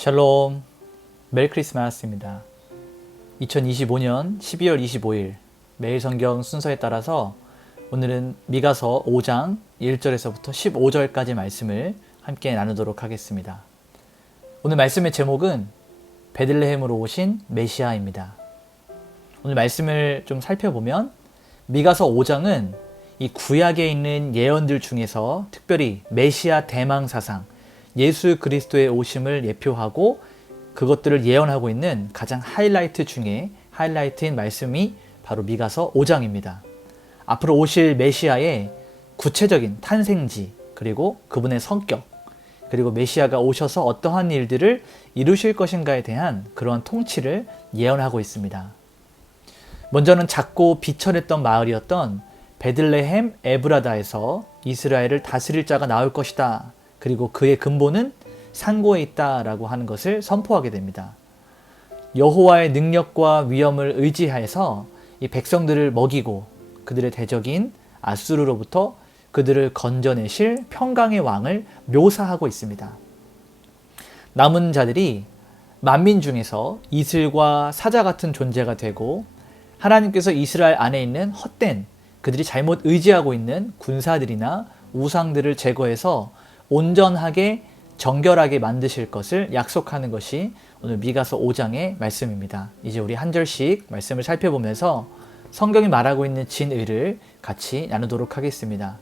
샬롬, 메리 크리스마스입니다. 2025년 12월 25일 매일 성경 순서에 따라서 오늘은 미가서 5장 1절에서부터 15절까지 말씀을 함께 나누도록 하겠습니다. 오늘 말씀의 제목은 베들레헴으로 오신 메시아입니다. 오늘 말씀을 좀 살펴보면 미가서 5장은 이 구약에 있는 예언들 중에서 특별히 메시아 대망 사상, 예수 그리스도의 오심을 예표하고 그것들을 예언하고 있는 가장 하이라이트 중에 하이라이트인 말씀이 바로 미가서 5장입니다. 앞으로 오실 메시아의 구체적인 탄생지, 그리고 그분의 성격, 그리고 메시아가 오셔서 어떠한 일들을 이루실 것인가에 대한 그러한 통치를 예언하고 있습니다. 먼저는 작고 비천했던 마을이었던 베들레헴 에브라다에서 이스라엘을 다스릴 자가 나올 것이다. 그리고 그의 근본은 상고에 있다라고 하는 것을 선포하게 됩니다. 여호와의 능력과 위엄을 의지하여서 이 백성들을 먹이고 그들의 대적인 아수르로부터 그들을 건져내실 평강의 왕을 묘사하고 있습니다. 남은 자들이 만민 중에서 이슬과 사자 같은 존재가 되고 하나님께서 이스라엘 안에 있는 헛된 그들이 잘못 의지하고 있는 군사들이나 우상들을 제거해서 온전하게 정결하게 만드실 것을 약속하는 것이 오늘 미가서 5장의 말씀입니다. 이제 우리 한 절씩 말씀을 살펴보면서 성경이 말하고 있는 진의를 같이 나누도록 하겠습니다.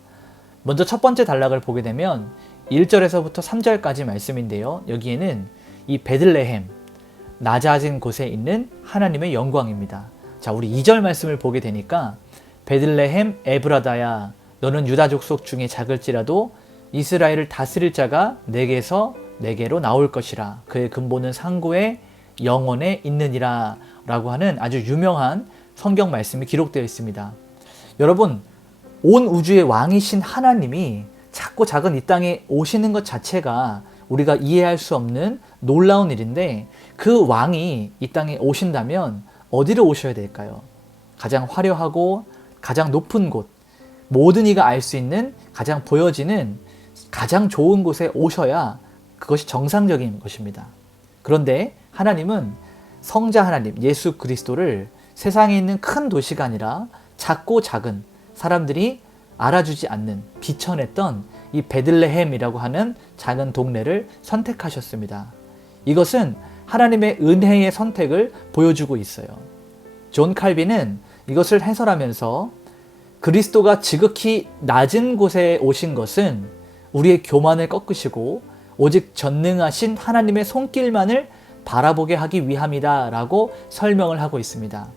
먼저 첫 번째 단락을 보게 되면 1절에서부터 3절까지 말씀인데요. 여기에는 이 베들레헴, 낮아진 곳에 있는 하나님의 영광입니다. 자, 우리 2절 말씀을 보게 되니까 베들레헴 에브라다야, 너는 유다 족속 중에 작을지라도 이스라엘을 다스릴 자가 내게서 내게로 나올 것이라. 그의 근본은 상고의 영원에 있느니라 라고 하는 아주 유명한 성경 말씀이 기록되어 있습니다. 여러분, 온 우주의 왕이신 하나님이 작고 작은 이 땅에 오시는 것 자체가 우리가 이해할 수 없는 놀라운 일인데, 그 왕이 이 땅에 오신다면 어디로 오셔야 될까요? 가장 화려하고 가장 높은 곳, 모든 이가 알 수 있는 가장 보여지는 가장 좋은 곳에 오셔야 그것이 정상적인 것입니다. 그런데 하나님은 성자 하나님 예수 그리스도를 세상에 있는 큰 도시가 아니라 작고 작은 사람들이 알아주지 않는 비천했던 이 베들레헴이라고 하는 작은 동네를 선택하셨습니다. 이것은 하나님의 은혜의 선택을 보여주고 있어요. 존 칼빈은 이것을 해설하면서 그리스도가 지극히 낮은 곳에 오신 것은 우리의 교만을 꺾으시고 오직 전능하신 하나님의 손길만을 바라보게 하기 위함이다 라고 설명을 하고 있습니다.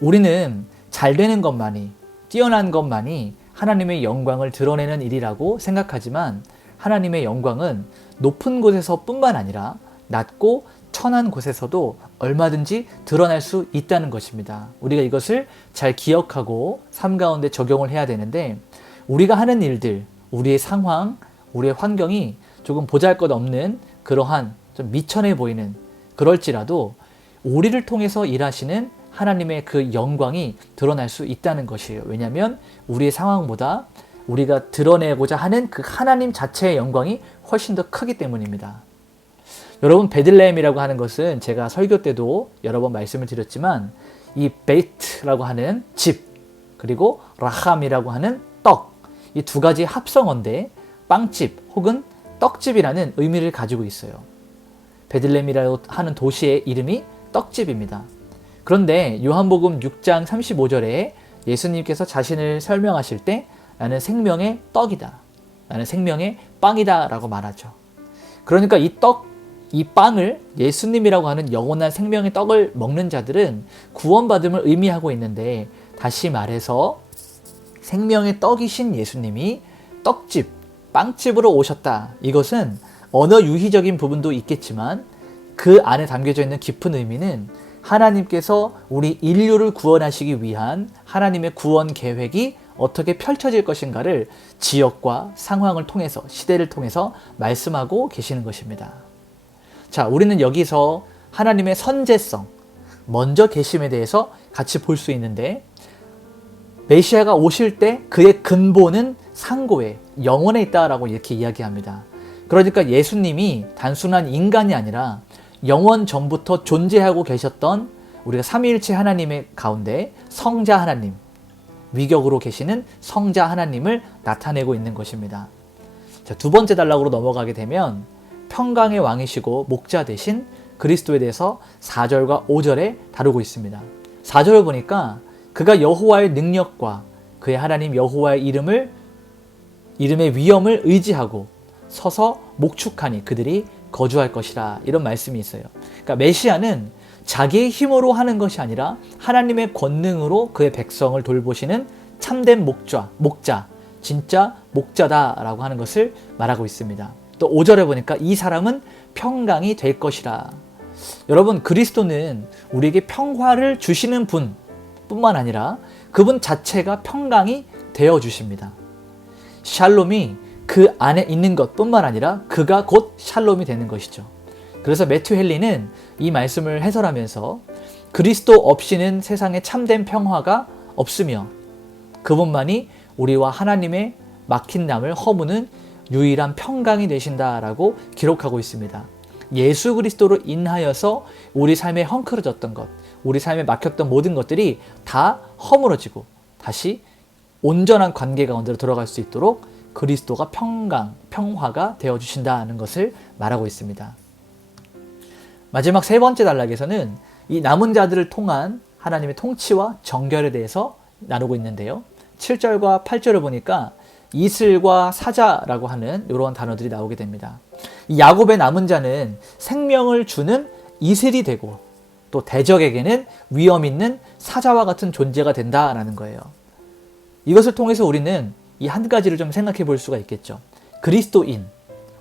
우리는 잘 되는 것만이, 뛰어난 것만이 하나님의 영광을 드러내는 일이라고 생각하지만 하나님의 영광은 높은 곳에서 뿐만 아니라 낮고 천한 곳에서도 얼마든지 드러날 수 있다는 것입니다. 우리가 이것을 잘 기억하고 삶 가운데 적용을 해야 되는데, 우리가 하는 일들, 우리의 상황, 우리의 환경이 조금 보잘것없는 그러한 좀 미천해 보이는 그럴지라도 우리를 통해서 일하시는 하나님의 그 영광이 드러날 수 있다는 것이에요. 왜냐하면 우리의 상황보다 우리가 드러내고자 하는 그 하나님 자체의 영광이 훨씬 더 크기 때문입니다. 여러분, 베들레헴이라고 하는 것은 제가 설교 때도 여러 번 말씀을 드렸지만 이 베이트라고 하는 집, 그리고 라함이라고 하는 떡, 이 두 가지 합성어인데 빵집 혹은 떡집이라는 의미를 가지고 있어요. 베들레헴이라고 하는 도시의 이름이 떡집입니다. 그런데 요한복음 6장 35절에 예수님께서 자신을 설명하실 때 나는 생명의 떡이다, 나는 생명의 빵이다 라고 말하죠. 그러니까 이 떡, 이 빵을, 예수님이라고 하는 영원한 생명의 떡을 먹는 자들은 구원받음을 의미하고 있는데, 다시 말해서 생명의 떡이신 예수님이 떡집, 빵집으로 오셨다. 이것은 언어 유희적인 부분도 있겠지만 그 안에 담겨져 있는 깊은 의미는 하나님께서 우리 인류를 구원하시기 위한 하나님의 구원 계획이 어떻게 펼쳐질 것인가를 지역과 상황을 통해서, 시대를 통해서 말씀하고 계시는 것입니다. 자, 우리는 여기서 하나님의 선제성, 먼저 계심에 대해서 같이 볼 수 있는데, 메시아가 오실 때 그의 근본은 상고에, 영원에 있다라고 이렇게 이야기합니다. 그러니까 예수님이 단순한 인간이 아니라 영원 전부터 존재하고 계셨던 우리가 삼위일체 하나님의 가운데 성자 하나님, 위격으로 계시는 성자 하나님을 나타내고 있는 것입니다. 자, 두 번째 단락으로 넘어가게 되면 평강의 왕이시고 목자 되신 그리스도에 대해서 4절과 5절에 다루고 있습니다. 4절을 보니까 그가 여호와의 능력과 그의 하나님 여호와의 이름의 위엄을 의지하고 서서 목축하니 그들이 거주할 것이라, 이런 말씀이 있어요. 그러니까 메시아는 자기의 힘으로 하는 것이 아니라 하나님의 권능으로 그의 백성을 돌보시는 참된 목자, 진짜 목자다라고 하는 것을 말하고 있습니다. 또 5절에 보니까 이 사람은 평강이 될 것이라. 여러분, 그리스도는 우리에게 평화를 주시는 분 뿐만 아니라 그분 자체가 평강이 되어 주십니다. 샬롬이 그 안에 있는 것 뿐만 아니라 그가 곧 샬롬이 되는 것이죠. 그래서 매튜 헨리는 이 말씀을 해설하면서 그리스도 없이는 세상에 참된 평화가 없으며 그분만이 우리와 하나님의 막힌 담을 허무는 유일한 평강이 되신다라고 기록하고 있습니다. 예수 그리스도로 인하여서 우리 삶에 헝클어졌던 것, 우리 삶에 막혔던 모든 것들이 다 허물어지고 다시 온전한 관계 가운데로 들어갈 수 있도록 그리스도가 평화가 되어주신다는 것을 말하고 있습니다. 마지막 세 번째 단락에서는 이 남은 자들을 통한 하나님의 통치와 정결에 대해서 나누고 있는데요. 7절과 8절을 보니까 이슬과 사자라고 하는 이런 단어들이 나오게 됩니다. 이 야곱의 남은 자는 생명을 주는 이슬이 되고 또 대적에게는 위험 있는 사자와 같은 존재가 된다라는 거예요. 이것을 통해서 우리는 이 한 가지를 좀 생각해 볼 수가 있겠죠. 그리스도인,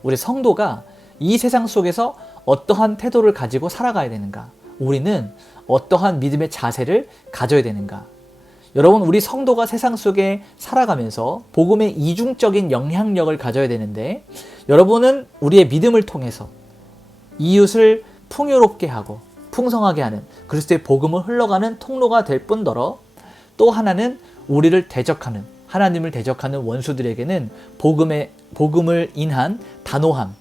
우리 성도가 이 세상 속에서 어떠한 태도를 가지고 살아가야 되는가? 우리는 어떠한 믿음의 자세를 가져야 되는가? 여러분, 우리 성도가 세상 속에 살아가면서 복음의 이중적인 영향력을 가져야 되는데, 여러분은 우리의 믿음을 통해서 이웃을 풍요롭게 하고 풍성하게 하는 그리스도의 복음을 흘러가는 통로가 될 뿐더러 또 하나는 우리를 대적하는, 하나님을 대적하는 원수들에게는 복음을 인한 단호함,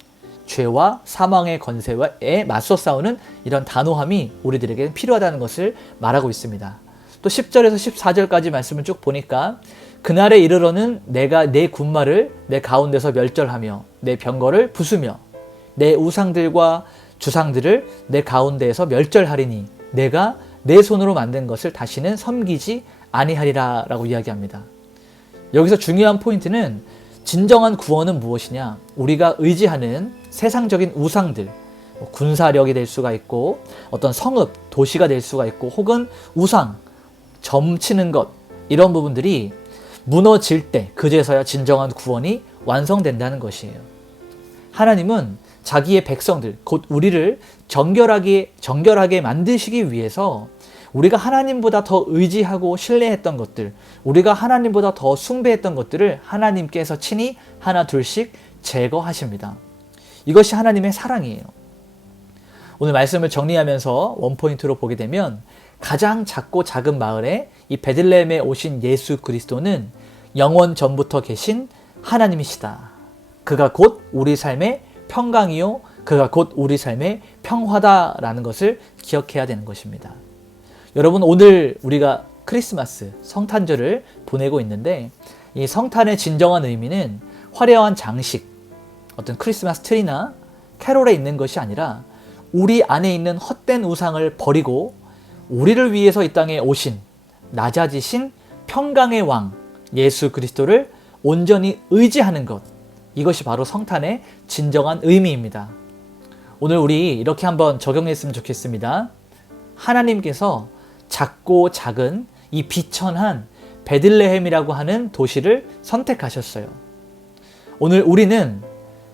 죄와 사망의 권세에 맞서 싸우는 이런 단호함이 우리들에게 필요하다는 것을 말하고 있습니다. 또 10절에서 14절까지 말씀을 쭉 보니까 그날에 이르러는 내가 내 군마를 내 가운데서 멸절하며 내 병거를 부수며 내 우상들과 주상들을 내 가운데에서 멸절하리니 내가 내 손으로 만든 것을 다시는 섬기지 아니하리라 라고 이야기합니다. 여기서 중요한 포인트는 진정한 구원은 무엇이냐? 우리가 의지하는 세상적인 우상들, 군사력이 될 수가 있고 어떤 성읍, 도시가 될 수가 있고 혹은 우상, 점치는 것, 이런 부분들이 무너질 때 그제서야 진정한 구원이 완성된다는 것이에요. 하나님은 자기의 백성들, 곧 우리를 정결하게 만드시기 위해서 우리가 하나님보다 더 의지하고 신뢰했던 것들, 우리가 하나님보다 더 숭배했던 것들을 하나님께서 친히 하나 둘씩 제거하십니다. 이것이 하나님의 사랑이에요. 오늘 말씀을 정리하면서 원포인트로 보게 되면 가장 작고 작은 마을에 이 베들레헴에 오신 예수 그리스도는 영원 전부터 계신 하나님이시다. 그가 곧 우리 삶의 평강이요, 그가 곧 우리 삶의 평화다라는 것을 기억해야 되는 것입니다. 여러분, 오늘 우리가 크리스마스 성탄절을 보내고 있는데 이 성탄의 진정한 의미는 화려한 장식, 어떤 크리스마스 트리나 캐롤에 있는 것이 아니라 우리 안에 있는 헛된 우상을 버리고 우리를 위해서 이 땅에 오신 낮아지신 평강의 왕 예수 그리스도를 온전히 의지하는 것, 이것이 바로 성탄의 진정한 의미입니다. 오늘 우리 이렇게 한번 적용했으면 좋겠습니다. 하나님께서 작고 작은 이 비천한 베들레헴이라고 하는 도시를 선택하셨어요. 오늘 우리는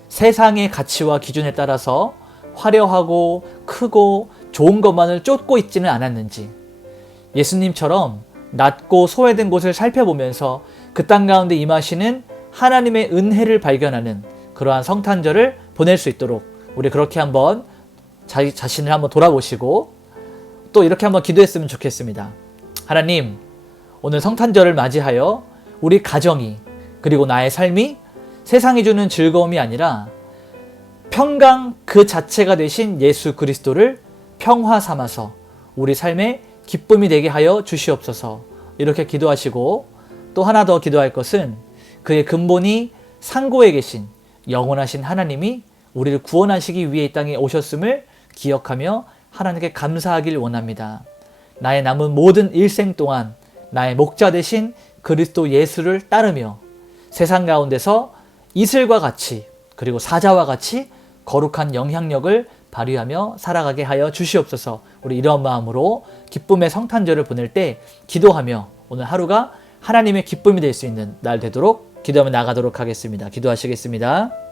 세상의 가치와 기준에 따라서 화려하고 크고 좋은 것만을 쫓고 있지는 않았는지, 예수님처럼 낮고 소외된 곳을 살펴보면서 그 땅 가운데 임하시는 하나님의 은혜를 발견하는 그러한 성탄절을 보낼 수 있도록 우리 그렇게 한번 자기 자신을 한번 돌아보시고 또 이렇게 한번 기도했으면 좋겠습니다. 하나님, 오늘 성탄절을 맞이하여 우리 가정이 그리고 나의 삶이 세상이 주는 즐거움이 아니라 평강 그 자체가 되신 예수 그리스도를 평화 삼아서 우리 삶의 기쁨이 되게 하여 주시옵소서. 이렇게 기도하시고, 또 하나 더 기도할 것은 그의 근본이 상고에 계신 영원하신 하나님이 우리를 구원하시기 위해 이 땅에 오셨음을 기억하며 하나님께 감사하길 원합니다. 나의 남은 모든 일생 동안 나의 목자 되신 그리스도 예수를 따르며 세상 가운데서 이슬과 같이, 그리고 사자와 같이 거룩한 영향력을 발휘하며 살아가게 하여 주시옵소서. 우리 이런 마음으로 기쁨의 성탄절을 보낼 때 기도하며 오늘 하루가 하나님의 기쁨이 될 수 있는 날 되도록 기도하며 나가도록 하겠습니다. 기도하시겠습니다.